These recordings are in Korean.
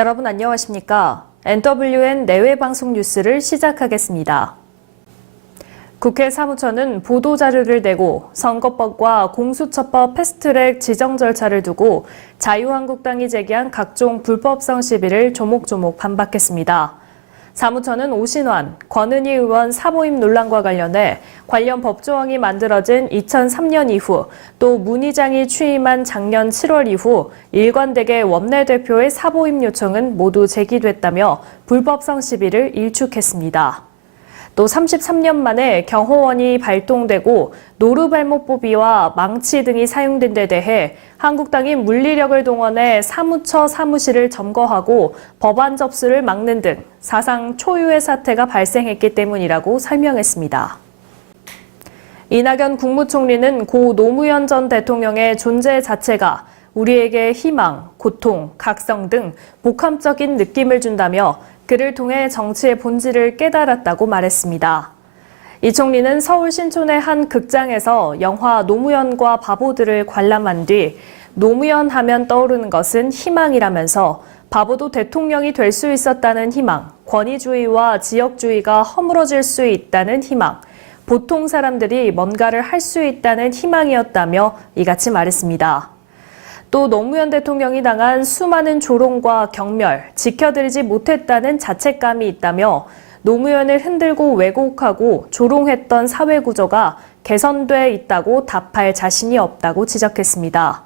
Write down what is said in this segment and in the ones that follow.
여러분 안녕하십니까? NWN 내외 방송 뉴스를 시작하겠습니다. 국회 사무처는 보도 자료를 내고 선거법과 공수처법 패스트트랙 지정 절차를 두고 자유한국당이 제기한 각종 불법성 시비를 조목조목 반박했습니다. 사무처는 오신환, 권은희 의원 사모임 논란과 관련해 관련 법조항이 만들어진 2003년 이후 또 문희장이 취임한 작년 7월 이후 일관되게 원내대표의 사모임 요청은 모두 제기됐다며 불법성 시비를 일축했습니다. 또 33년 만에 경호원이 발동되고 노루발목보비와 망치 등이 사용된 데 대해 한국당이 물리력을 동원해 사무처 사무실을 점거하고 법안 접수를 막는 등 사상 초유의 사태가 발생했기 때문이라고 설명했습니다. 이낙연 국무총리는 고 노무현 전 대통령의 존재 자체가 우리에게 희망, 고통, 각성 등 복합적인 느낌을 준다며 그를 통해 정치의 본질을 깨달았다고 말했습니다. 이 총리는 서울 신촌의 한 극장에서 영화 노무현과 바보들을 관람한 뒤 노무현 하면 떠오르는 것은 희망이라면서 바보도 대통령이 될 수 있었다는 희망, 권위주의와 지역주의가 허물어질 수 있다는 희망, 보통 사람들이 뭔가를 할 수 있다는 희망이었다며 이같이 말했습니다. 또 노무현 대통령이 당한 수많은 조롱과 경멸, 지켜드리지 못했다는 자책감이 있다며 노무현을 흔들고 왜곡하고 조롱했던 사회 구조가 개선돼 있다고 답할 자신이 없다고 지적했습니다.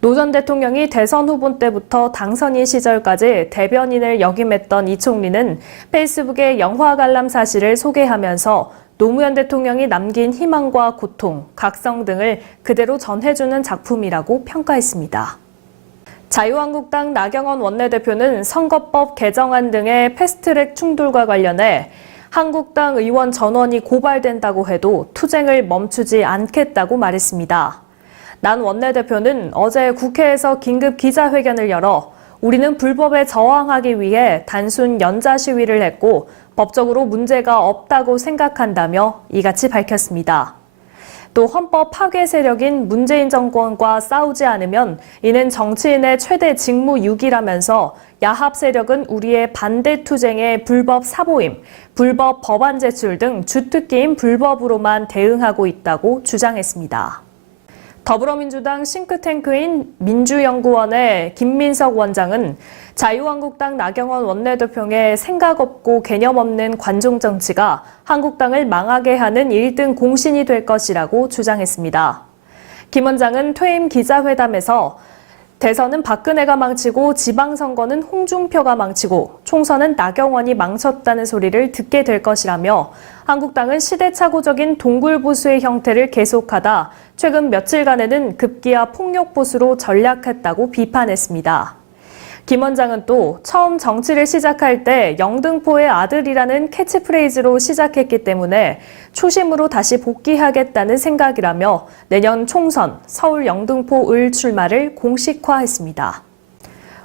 노 전 대통령이 대선 후보 때부터 당선인 시절까지 대변인을 역임했던 이 총리는 페이스북에 영화 관람 사실을 소개하면서 노무현 대통령이 남긴 희망과 고통, 각성 등을 그대로 전해주는 작품이라고 평가했습니다. 자유한국당 나경원 원내대표는 선거법 개정안 등의 패스트트랙 충돌과 관련해 한국당 의원 전원이 고발된다고 해도 투쟁을 멈추지 않겠다고 말했습니다. 난 원내대표는 어제 국회에서 긴급 기자회견을 열어 우리는 불법에 저항하기 위해 단순 연자 시위를 했고 법적으로 문제가 없다고 생각한다며 이같이 밝혔습니다. 또 헌법 파괴 세력인 문재인 정권과 싸우지 않으면 이는 정치인의 최대 직무유기라면서 야합 세력은 우리의 반대 투쟁에 불법 사보임, 불법 법안 제출 등 주특기인 불법으로만 대응하고 있다고 주장했습니다. 더불어민주당 싱크탱크인 민주연구원의 김민석 원장은 자유한국당 나경원 원내대표의 생각 없고 개념 없는 관종 정치가 한국당을 망하게 하는 1등 공신이 될 것이라고 주장했습니다. 김 원장은 퇴임 기자회담에서 대선은 박근혜가 망치고 지방선거는 홍준표가 망치고 총선은 나경원이 망쳤다는 소리를 듣게 될 것이라며 한국당은 시대착오적인 동굴보수의 형태를 계속하다 최근 며칠간에는 급기야 폭력보수로 전략했다고 비판했습니다. 김 원장은 또 처음 정치를 시작할 때 영등포의 아들이라는 캐치프레이즈로 시작했기 때문에 초심으로 다시 복귀하겠다는 생각이라며 내년 총선 서울 영등포 을 출마를 공식화했습니다.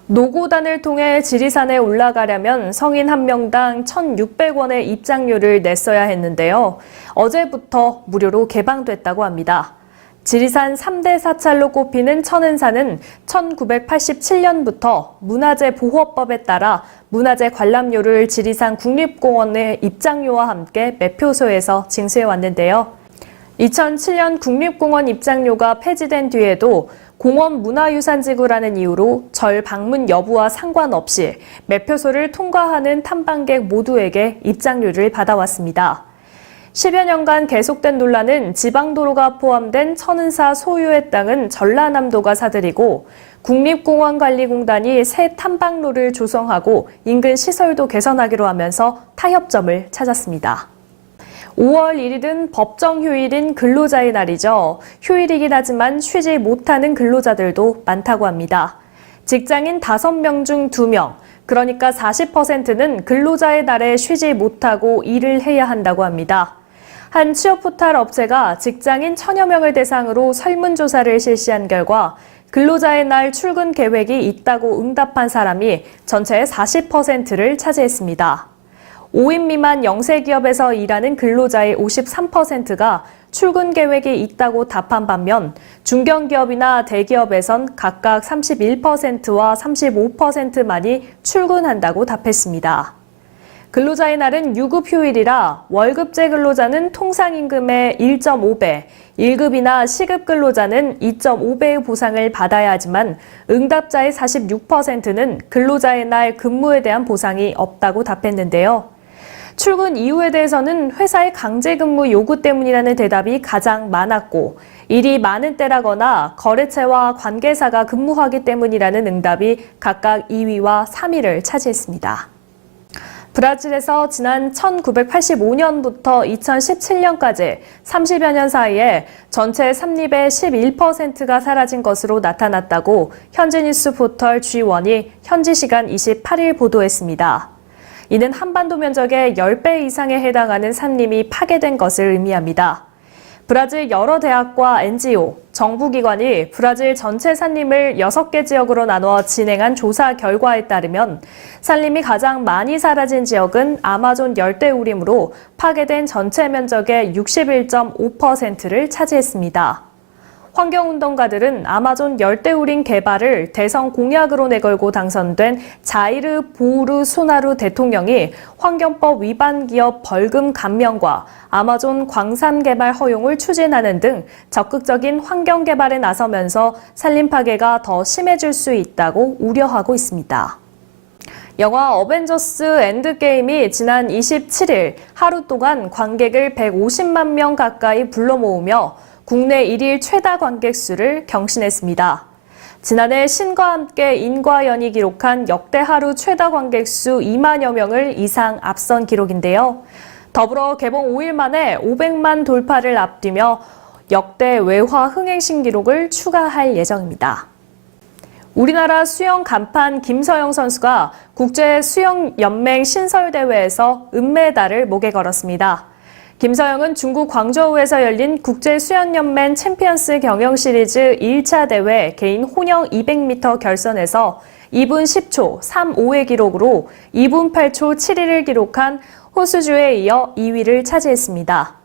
노고단을 통해 지리산에 올라가려면 성인 한 명당 1,600원의 입장료를 냈어야 했는데요. 어제부터 무료로 개방됐다고 합니다. 지리산 3대 사찰로 꼽히는 천은산은 1987년부터 문화재 보호법에 따라 문화재 관람료를 지리산 국립공원의 입장료와 함께 매표소에서 징수해 왔는데요. 2007년 국립공원 입장료가 폐지된 뒤에도 공원 문화유산지구라는 이유로 절 방문 여부와 상관없이 매표소를 통과하는 탐방객 모두에게 입장료를 받아왔습니다. 10여 년간 계속된 논란은 지방도로가 포함된 천은사 소유의 땅은 전라남도가 사들이고 국립공원관리공단이 새 탐방로를 조성하고 인근 시설도 개선하기로 하면서 타협점을 찾았습니다. 5월 1일은 법정 휴일인 근로자의 날이죠. 휴일이긴 하지만 쉬지 못하는 근로자들도 많다고 합니다. 직장인 5명 중 2명, 그러니까 40%는 근로자의 날에 쉬지 못하고 일을 해야 한다고 합니다. 한 취업 포탈 업체가 직장인 천여 명을 대상으로 설문조사를 실시한 결과 근로자의 날 출근 계획이 있다고 응답한 사람이 전체의 40%를 차지했습니다. 5인 미만 영세 기업에서 일하는 근로자의 53%가 출근 계획이 있다고 답한 반면 중견기업이나 대기업에선 각각 31%와 35%만이 출근한다고 답했습니다. 근로자의 날은 유급 휴일이라 월급제 근로자는 통상 임금의 1.5배, 1급이나 시급 근로자는 2.5배의 보상을 받아야 하지만 응답자의 46%는 근로자의 날 근무에 대한 보상이 없다고 답했는데요. 출근 이유에 대해서는 회사의 강제 근무 요구 때문이라는 대답이 가장 많았고 일이 많은 때라거나 거래처와 관계사가 근무하기 때문이라는 응답이 각각 2위와 3위를 차지했습니다. 브라질에서 지난 1985년부터 2017년까지 30여 년 사이에 전체 삼립의 11%가 사라진 것으로 나타났다고 현지 뉴스 포털 G1이 현지 시간 28일 보도했습니다. 이는 한반도 면적의 10배 이상에 해당하는 산림이 파괴된 것을 의미합니다. 브라질 여러 대학과 NGO, 정부기관이 브라질 전체 산림을 6개 지역으로 나눠 진행한 조사 결과에 따르면 산림이 가장 많이 사라진 지역은 아마존 열대우림으로 파괴된 전체 면적의 61.5%를 차지했습니다. 환경운동가들은 아마존 열대우림 개발을 대선 공약으로 내걸고 당선된 자이르 보우르 소나루 대통령이 환경법 위반 기업 벌금 감면과 아마존 광산 개발 허용을 추진하는 등 적극적인 환경 개발에 나서면서 산림 파괴가 더 심해질 수 있다고 우려하고 있습니다. 영화 어벤져스 엔드게임이 지난 27일 하루 동안 관객을 150만 명 가까이 불러 모으며 국내 1일 최다 관객 수를 경신했습니다. 지난해 신과 함께 인과연이 기록한 역대 하루 최다 관객 수 2만여 명을 이상 앞선 기록인데요. 더불어 개봉 5일 만에 500만 돌파를 앞두며 역대 외화 흥행 신기록을 추가할 예정입니다. 우리나라 수영 간판 김서영 선수가 국제 수영 연맹 신설 대회에서 은메달을 목에 걸었습니다. 김서영은 중국 광저우에서 열린 국제 수영연맹 챔피언스 경영 시리즈 1차 대회 개인 혼영 200m 결선에서 2분 10초 35의 기록으로 2분 8초 7위를 기록한 호수주에 이어 2위를 차지했습니다.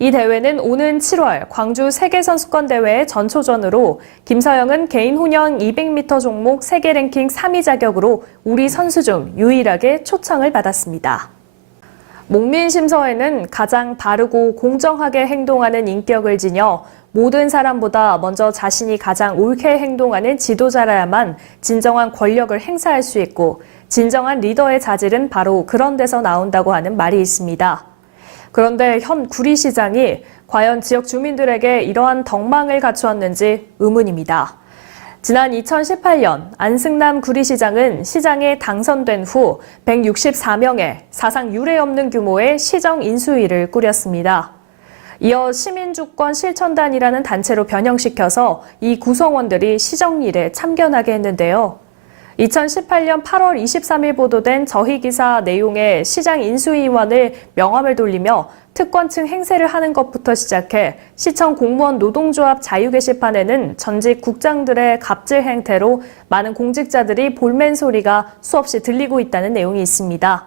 이 대회는 오는 7월 광주 세계선수권 대회의 전초전으로 김서영은 개인 혼영 200m 종목 세계 랭킹 3위 자격으로 우리 선수 중 유일하게 초청을 받았습니다. 목민심서에는 가장 바르고 공정하게 행동하는 인격을 지녀 모든 사람보다 먼저 자신이 가장 옳게 행동하는 지도자라야만 진정한 권력을 행사할 수 있고 진정한 리더의 자질은 바로 그런 데서 나온다고 하는 말이 있습니다. 그런데 현 구리시장이 과연 지역 주민들에게 이러한 덕망을 갖추었는지 의문입니다. 지난 2018년 안승남 구리시장은 시장에 당선된 후 164명의 사상 유례 없는 규모의 시정 인수위를 꾸렸습니다. 이어 시민주권 실천단이라는 단체로 변형시켜서 이 구성원들이 시정 일에 참견하게 했는데요. 2018년 8월 23일 보도된 저희 기사 내용의 시장 인수위원을 명함을 돌리며 특권층 행세를 하는 것부터 시작해 시청 공무원 노동조합 자유 게시판에는 전직 국장들의 갑질 행태로 많은 공직자들이 볼멘 소리가 수없이 들리고 있다는 내용이 있습니다.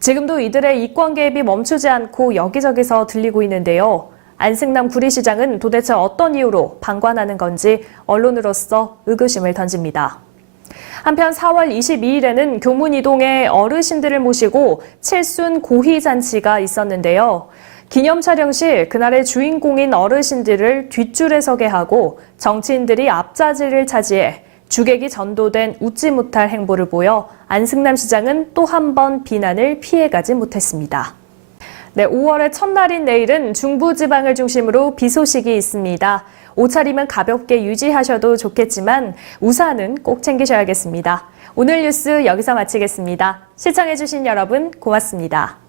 지금도 이들의 이권 개입이 멈추지 않고 여기저기서 들리고 있는데요. 안승남 구리시장은 도대체 어떤 이유로 방관하는 건지 언론으로서 의구심을 던집니다. 한편 4월 22일에는 교문 이동에 어르신들을 모시고 칠순 고희 잔치가 있었는데요. 기념 촬영 시 그날의 주인공인 어르신들을 뒷줄에 서게 하고 정치인들이 앞자리를 차지해 주객이 전도된 웃지 못할 행보를 보여 안승남 시장은 또 한 번 비난을 피해가지 못했습니다. 네, 5월의 첫날인 내일은 중부지방을 중심으로 비 소식이 있습니다. 옷차림은 가볍게 유지하셔도 좋겠지만 우산은 꼭 챙기셔야겠습니다. 오늘 뉴스 여기서 마치겠습니다. 시청해주신 여러분 고맙습니다.